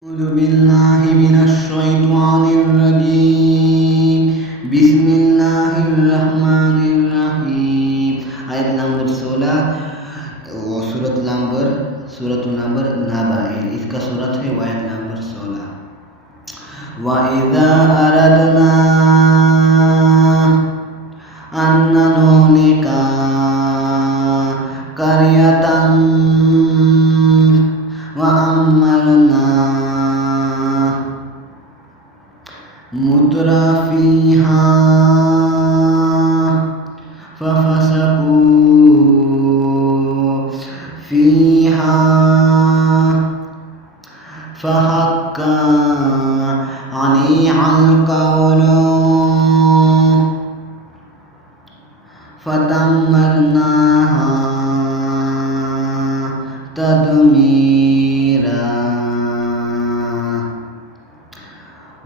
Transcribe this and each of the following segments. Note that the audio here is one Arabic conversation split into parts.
أعوذ بالله من الشيطان الرجيم. بسم الله الرحمن الرحيم. Ayat number 16 सूरत नंबर नाबाइल, इसका सूरत है आयत नंबर 16। وإذا أردنا أن نهلك قرية وأمرنا مترفيها ففسقوا فيها فحق عليها القول فدمرناها تدميرا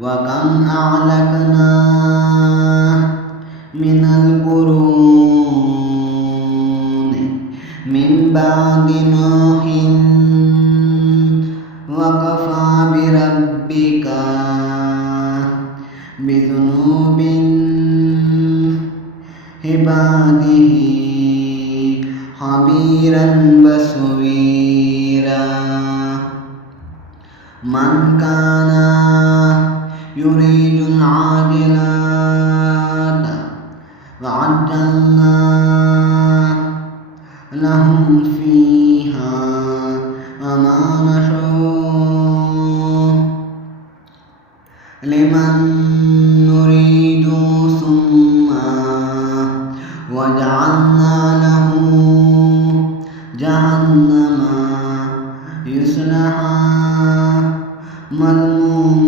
وكم أهلكنا من القرون من بعد نوح وكفى بربك بذنوب عباده خبيرا بصيرا من كان يريد العاجلة وعجلنا لهم فيها ما نشاء لمن نريد ثم وجعلنا له جهنم يصلها مذموما